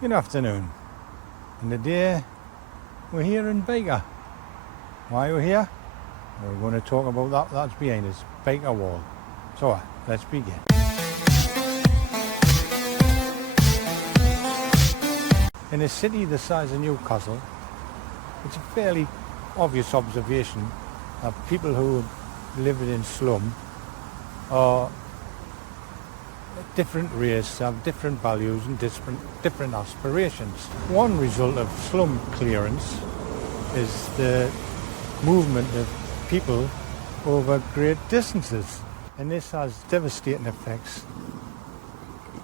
Good afternoon. And today we're here in BYKER. Why we're here? We're going to talk about that. That's behind us, BYKER Wall. So let's begin. In a city the size of Newcastle, it's a fairly obvious observation that people who live in slum are different race, have different values and different aspirations. One result of slum clearance is the movement of people over great distances, and this has devastating effects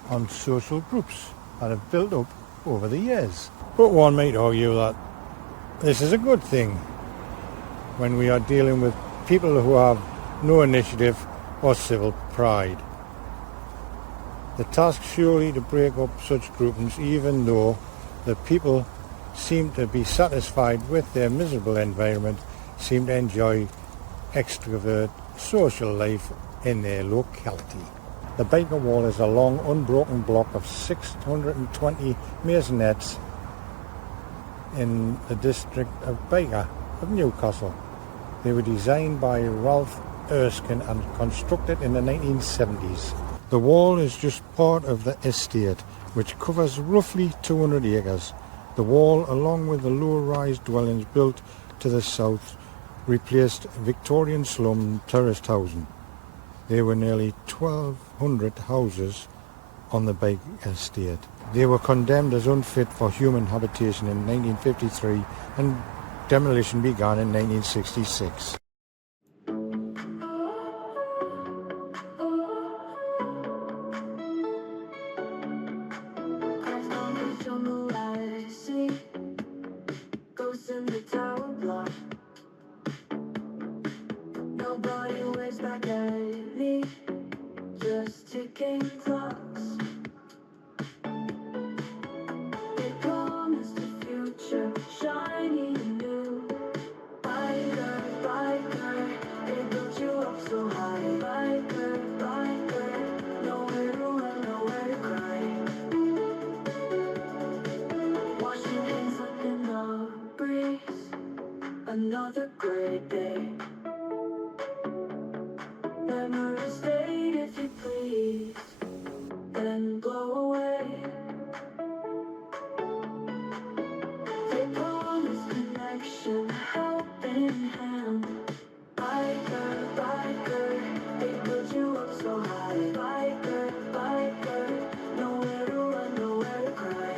on social groups that have built up over the years. But one might argue that this is a good thing when we are dealing with people who have no initiative or civil pride. The task surely to break up such groupings, even though the people seem to be satisfied with their miserable environment, seem to enjoy extrovert social life in their locality. The BYKER Wall is a long, unbroken block of 620 maisonettes in the district of BYKER of Newcastle. They were designed by Ralph Erskine and constructed in the 1970s. The wall is just part of the estate, which covers roughly 200 acres. The wall, along with the low-rise dwellings built to the south, replaced Victorian slum tourist housing. There were nearly 1,200 houses on the BYKER estate. They were condemned as unfit for human habitation in 1953 and demolition began in 1966. Nobody waits back at me, just ticking clocks. They promised a future, shiny and new. BYKER, BYKER, they built you up so high. BYKER, BYKER, nowhere to run, nowhere to cry. Washing hands up in the breeze, another great day. Memories stay if you please, then blow away. They promise connection, help in hand. BYKER, BYKER, they built you up so high. BYKER, BYKER, nowhere to run, nowhere to cry.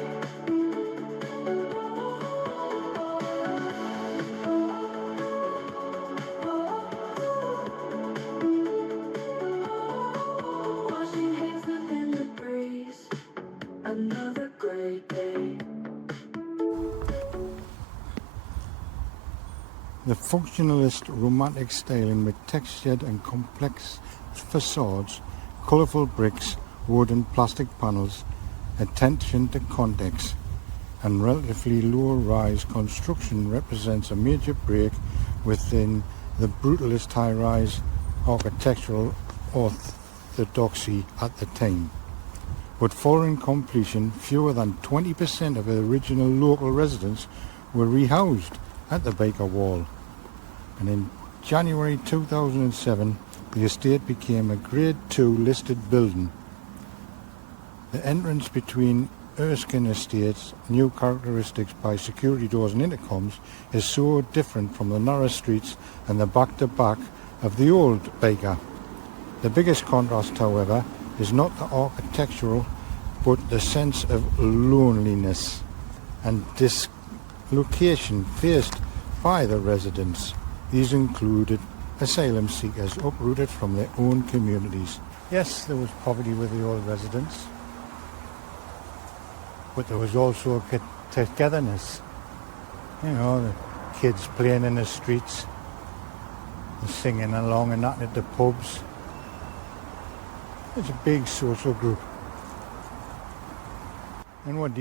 Washing hands up in the breeze, another great day. The functionalist romantic styling with textured and complex facades, colourful bricks, wood and plastic panels, attention to context, and relatively low-rise construction represents a major break within the brutalist high-rise architectural orthodoxy at the time. But following completion, fewer than 20% of the original local residents were rehoused at the BYKER Wall. And in January 2007, the estate became a Grade 2 listed building. The entrance between Erskine Estates, new characteristics by security doors and intercoms, is so different from the narrow streets and the back-to-back of the old BYKER. The biggest contrast, however, is not the architectural, but the sense of loneliness and dislocation faced by the residents. These included asylum seekers uprooted from their own communities. Yes, there was poverty with the old residents, but there was also a togetherness. You know, the kids playing in the streets, and singing along and that at the pubs. It's a big social group. And what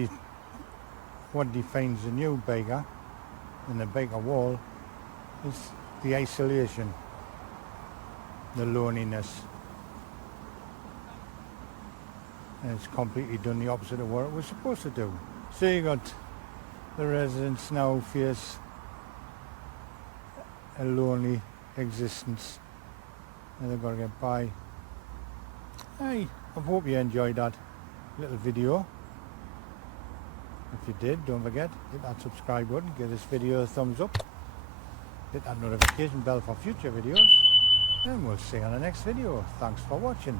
defines the new BYKER and the BYKER Wall is the isolation, the loneliness. And it's completely done the opposite of what it was supposed to do. So you got the residents now face a lonely existence and they've got to get by. I hope you enjoyed that little video. If you did, don't forget, hit that subscribe button, give this video a thumbs up, hit that notification bell for future videos, and we'll see you on the next video. Thanks for watching.